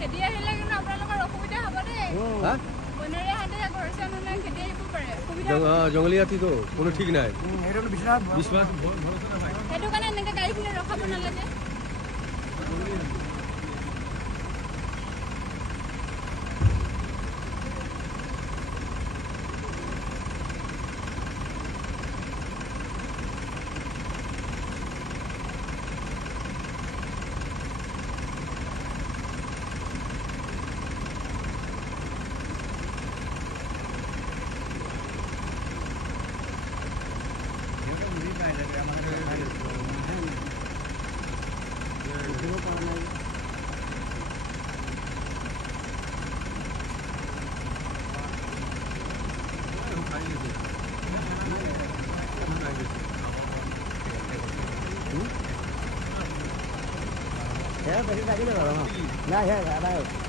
খেতি আহিলে কিন্তু আপোনালোকৰ অসুবিধা হ'ব দেই। বনৰীয়া হাতীয়ে ঘৰচীয়া মানুহে খেতি আহিব পাৰে, জংগলী হাতীতো কোনো ঠিক নাই। সেইটো কাৰণে এনেকৈ গাড়ীখিনি ৰখাব নালাগে। Thế phải cái này rồi không? Đây, đây.